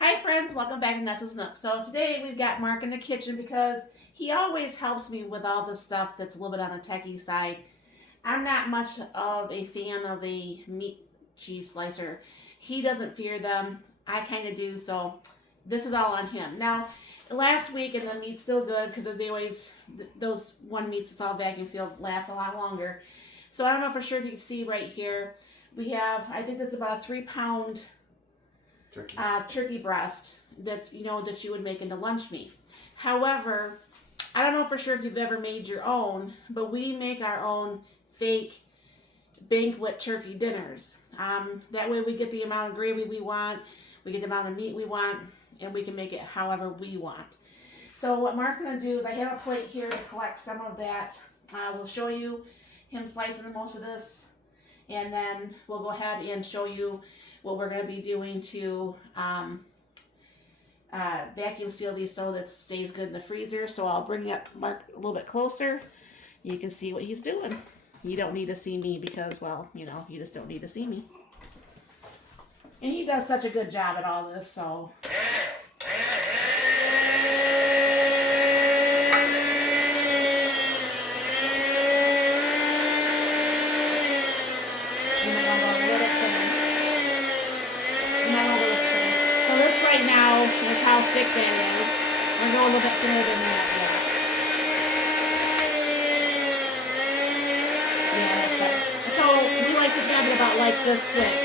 Hi friends, welcome back to Nestle's Nook. So today we've got Mark in the kitchen because he always helps me with all the stuff that's a little bit on the techie side. I'm not much of a fan of a meat cheese slicer. He doesn't fear them. I kind of do, so this is all on him. Now, last week, and the meat's still good because they always, those one meats that's all vacuum sealed last a lot longer. So I don't know for sure if you can see right here. We have, I think that's about a 3-pound turkey breast that that you would make into lunch meat. However, I don't know for sure if you've ever made your own, but we make our own fake Banquet turkey dinners. That way we get the amount of gravy we want, we get the amount of meat we want, and we can make it however we want. So what Mark's going to do is I have a plate here to collect some of that. We'll show you him slicing most of this, and then we'll go ahead and show you what we're going to be doing to vacuum seal these so that it stays good in the freezer. So I'll bring up Mark a little bit closer. You can see what he's doing. You don't need to see me because, well, you just don't need to see me. And he does such a good job at all this, so. Right now is how thick that is. I'm going to go a little bit thinner than that. Yeah, that's better. So we like to have it about like this thick.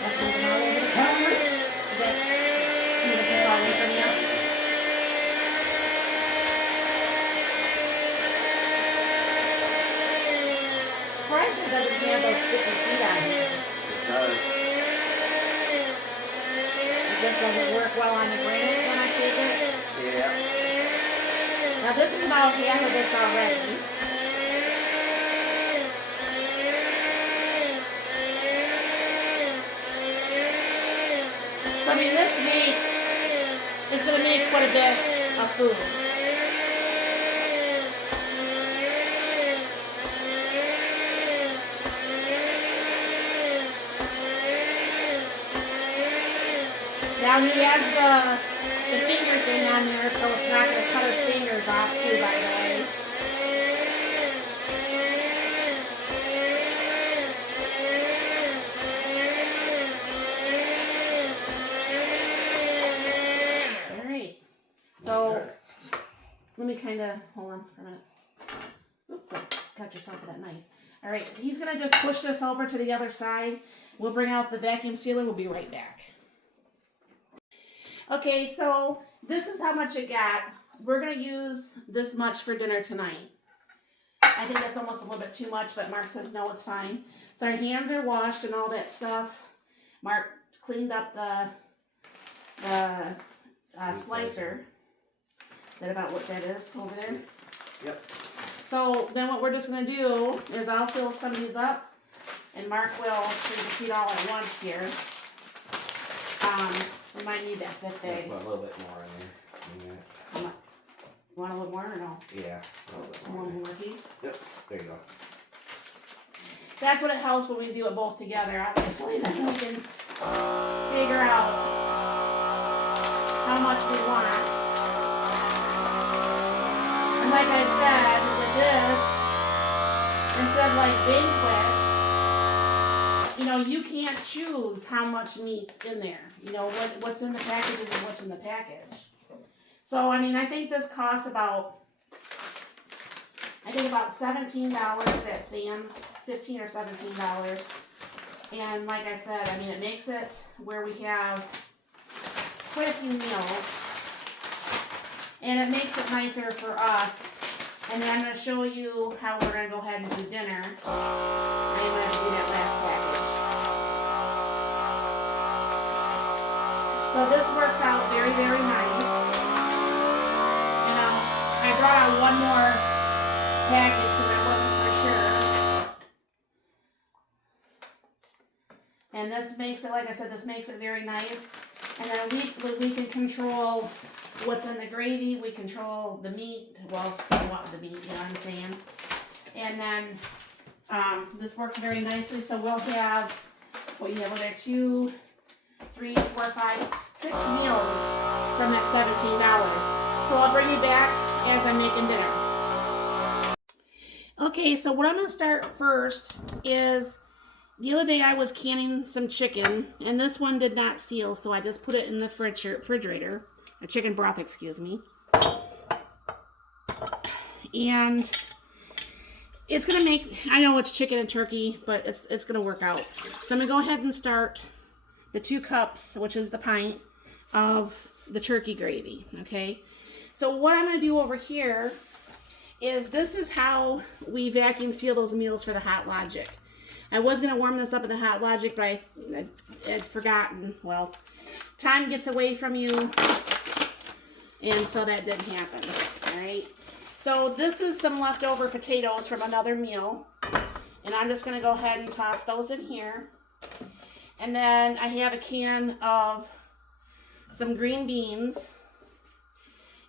That's moving all over the counter. Is that moving it all away from you? It doesn't have those sticky feet on here. It does. I guess doesn't work well on the granite when I take it. Yeah. Now this is about half of this already. So I mean it's going to make quite a bit of food. Now he has the finger thing on there, so it's not going to cut his fingers off too, by the way. Alright. So, let me kind of, hold on for a minute. Oop, cut yourself with that knife. Alright, he's going to just push this over to the other side. We'll bring out the vacuum sealer. We'll be right back. Okay, so this is how much it got. We're going to use this much for dinner tonight. I think that's almost a little bit too much, but Mark says no, it's fine. So our hands are washed and all that stuff. Mark cleaned up the slicer. Is that about what that is over there? Yep. So then what we're just going to do is I'll fill some of these up, and Mark will, so you can see it all at once here. We might need that fifth bag. Put a little bit more in there. You want a little more or no? Yeah, a little bit more. One more piece? Yep, there you go. That's what it helps when we do it both together, obviously. Then we can figure out how much we want. And like I said, with this, instead of like Banquet, you can't choose how much meat's in there. What's in the package is what's in the package. So, I mean, I think this costs about $17 at Sam's, $15 or $17. And like I said, I mean, it makes it where we have quite a few meals. And it makes it nicer for us. And then I'm going to show you how we're going to go ahead and do dinner. I'm going to have to do that last package. So this works out very, very nice. I brought out one more package because I wasn't for sure. And this makes it, like I said, this makes it very nice. And then we can control what's in the gravy. We control the meat. Well, somewhat the meat, you know what I'm saying? And then this works very nicely. So we'll have, what you have over there, 2, 3, 4, 5, 6 meals from that $17. So I'll bring you back as I'm making dinner. Okay, so what I'm going to start first is, the other day I was canning some chicken, and this one did not seal, so I just put it in the refrigerator. A chicken broth, excuse me. And it's going to make, I know it's chicken and turkey, but it's going to work out. So I'm going to go ahead and start the 2 cups, which is the pint, of the turkey gravy, okay? So what I'm going to do over here is, this is how we vacuum seal those meals for the Hot Logic. I was going to warm this up in the Hot Logic, but I had forgotten. Well, time gets away from you, and so that didn't happen, all right? So this is some leftover potatoes from another meal, and I'm just going to go ahead and toss those in here. And then I have a can of some green beans,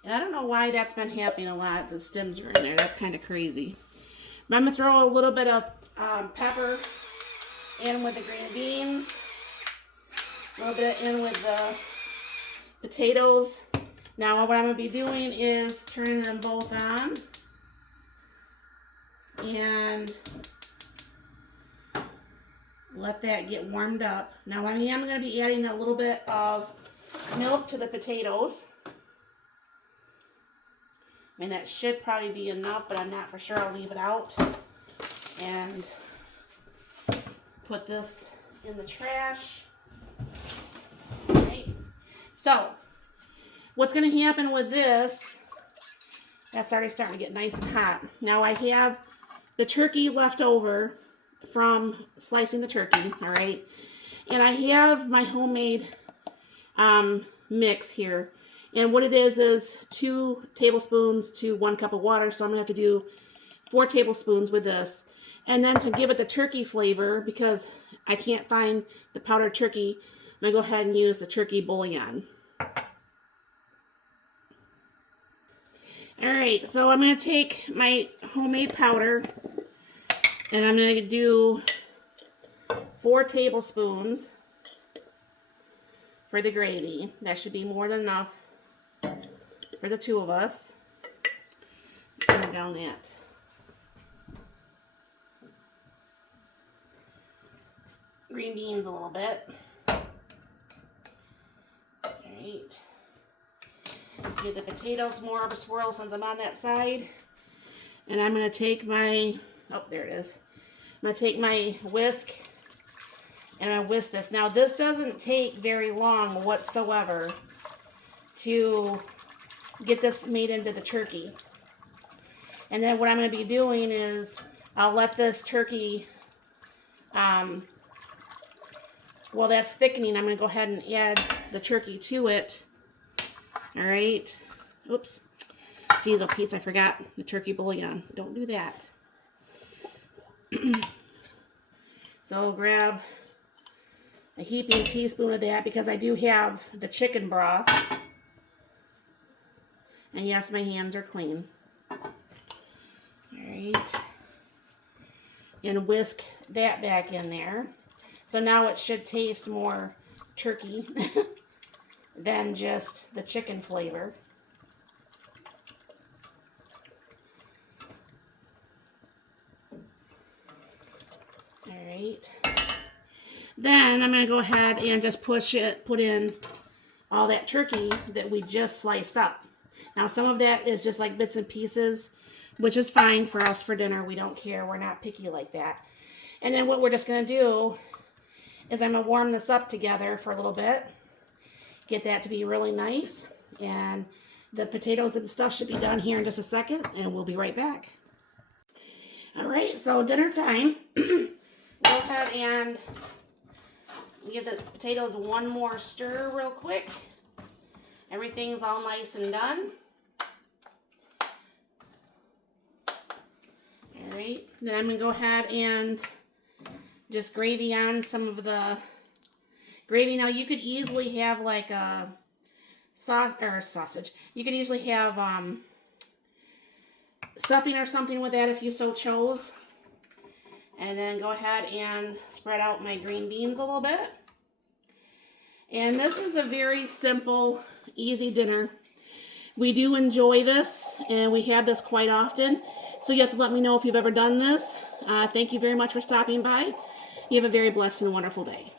and I don't know why that's been happening a lot. The stems are in there. That's kind of crazy. But I'm going to throw a little bit of pepper in with the green beans, a little bit in with the potatoes. Now what I'm going to be doing is turning them both on, and let that get warmed up. Now I am going to be adding a little bit of milk to the potatoes. I mean, that should probably be enough, but I'm not for sure. I'll leave it out and put this in the trash. All right. So what's going to happen with this, that's already starting to get nice and hot. Now I have the turkey left over from slicing the turkey, all right? And I have my homemade mix here. And what it is 2 tablespoons to 1 cup of water. So I'm going to have to do 4 tablespoons with this. And then to give it the turkey flavor, because I can't find the powdered turkey, I'm going to go ahead and use the turkey bouillon. All right, so I'm going to take my homemade powder, and I'm going to do 4 tablespoons for the gravy. That should be more than enough for the 2 of us. Turn down that. Green beans a little bit. Alright. Give the potatoes more of a swirl since I'm on that side. And I'm going to take my, oh, there it is. I'm going to take my whisk, and I whisk this. Now, this doesn't take very long whatsoever to get this made into the turkey. And then what I'm going to be doing is I'll let this turkey, while that's thickening, I'm going to go ahead and add the turkey to it. All right. Oops. Geez, oh Pete, I forgot the turkey bouillon. Don't do that. So I'll grab a heaping teaspoon of that, because I do have the chicken broth. And yes, my hands are clean. All right. And whisk that back in there. So now it should taste more turkey than just the chicken flavor. All right. Then I'm going to go ahead and just put in all that turkey that we just sliced up. Now, some of that is just like bits and pieces, which is fine for us for dinner. We don't care. We're not picky like that. And then what we're just going to do is I'm going to warm this up together for a little bit. Get that to be really nice. And the potatoes and stuff should be done here in just a second, and we'll be right back. All right, so dinner time. Go ahead and give the potatoes one more stir real quick. Everything's all nice and done. All right, then I'm going to go ahead and just gravy on some of the gravy. Now, you could easily have like sausage. You can usually have stuffing or something with that if you so chose. And then go ahead and spread out my green beans a little bit. And this is a very simple, easy dinner. We do enjoy this, and we have this quite often. So you have to let me know if you've ever done this. Thank you very much for stopping by. You have a very blessed and wonderful day.